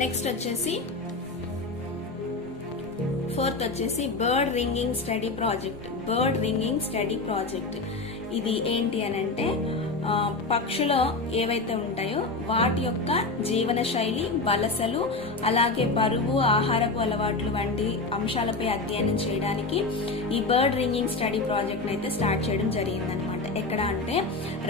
Next వచ్చేసి fourth వచ్చేసి bird ringing study project. ఇది ఏంటి అని అంటే పక్షులు ఏవైతే ఉంటాయో వాటి యొక్క జీవన శైలి, వలసలు, అలాగే బరువు, ఆహారపు అలవాట్లు వంటి అంశాలపై అధ్యయనం చేయడానికి ఈ బర్డ్ రింగింగ్ స్టడీ ప్రాజెక్ట్ అయితే స్టార్ట్ చేయడం జరిగిందనమాట. ఎక్కడ అంటే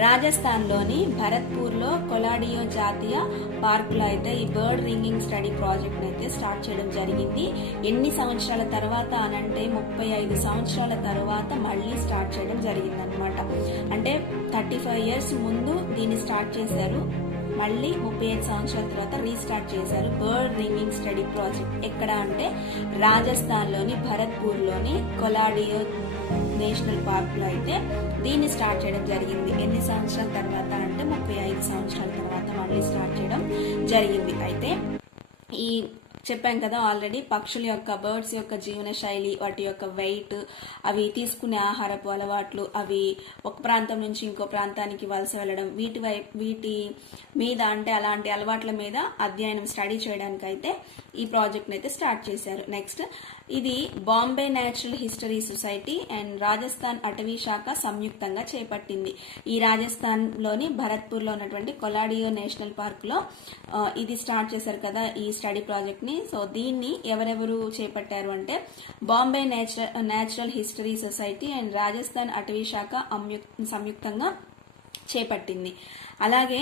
రాజస్థాన్ లోని భరత్పూర్ లో కొలాడియో జాతీయ పార్క్ లో అయితే ఈ బర్డ్ రింగింగ్ స్టడీ ప్రాజెక్ట్ అయితే స్టార్ట్ చేయడం జరిగింది. ఎన్ని సంవత్సరాల తర్వాత అనంటే 35 సంవత్సరాల తర్వాత మళ్ళీ స్టార్ట్ చేయడం జరిగింది అనమాట. అంటే 35 years ముందు దీన్ని స్టార్ట్ చేశారు, మళ్ళీ 35 సంవత్సరాల తర్వాత రీస్టార్ట్ చేశారు బర్డ్ రింగింగ్ స్టడీ ప్రాజెక్ట్. ఎక్కడ అంటే రాజస్థాన్ లోని భరత్పూర్ లోని కొలాడియో నేషనల్ పార్క్ లో అయితే దీన్ని స్టార్ట్ చేయడం జరిగింది. ఎన్ని సంవత్సరాల తర్వాత అంటే 35 సంవత్సరాల తర్వాత మళ్ళీ స్టార్ట్ చేయడం జరిగింది. అయితే ఈ చెప్పాం కదా ఆల్రెడీ పక్షుల యొక్క బర్డ్స్ యొక్క జీవన శైలి, వాటి యొక్క వెయిట్, అవి తీసుకునే ఆహారపు అలవాట్లు, అవి ఒక ప్రాంతం నుంచి ఇంకో ప్రాంతానికి వలస వెళ్ళడం, వీటి మీద అంటే అలాంటి అలవాట్ల మీద అధ్యయనం స్టడీ చేయడానికి అయితే ఈ ప్రాజెక్ట్ అయితే స్టార్ట్ చేశారు. నెక్స్ట్ ఇది Bombay natural history society and Rajasthan అటవీ శాఖ సంయుక్తంగా చేపట్టింది. ఈ రాజస్థాన్ లోని భరత్పూర్ లో ఉన్నటువంటి కొలాడియో నేషనల్ పార్క్ లో ఇది స్టార్ట్ చేశారు కదా ఈ స్టడీ ప్రాజెక్ట్ ని. సో దీన్ని ఎవరెవరు చేపట్టారు అంటే Bombay natural history society and Rajasthan అటవీ శాఖ సంయుక్తంగా చేపట్టింది. అలాగే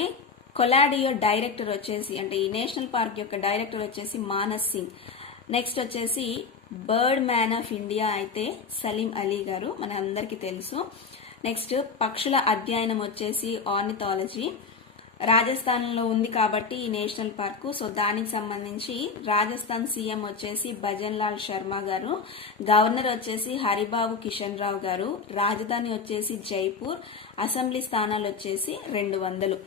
కొలాడియో డైరెక్టర్ వచ్చేసి అంటే ఈ నేషనల్ పార్క్ యొక్క డైరెక్టర్ వచ్చేసి మానస్ సింగ్. నెక్స్ట్ వచ్చేసి బర్డ్ మ్యాన్ ఆఫ్ ఇండియా అయితే సలీం అలీ గారు, మన అందరికీ తెలుసు. నెక్స్ట్ పక్షుల అధ్యయనం వచ్చేసి ఆర్నిథాలజీ. రాజస్థాన్ లో ఉంది కాబట్టి ఈ నేషనల్ పార్కు, సో దానికి సంబంధించి రాజస్థాన్ సీఎం వచ్చేసి భజన్ లాల్ శర్మ గారు, గవర్నర్ వచ్చేసి హరిబాబు కిషన్ రావు గారు, రాజధాని వచ్చేసి జైపూర్, అసెంబ్లీ స్థానాలు వచ్చేసి 200.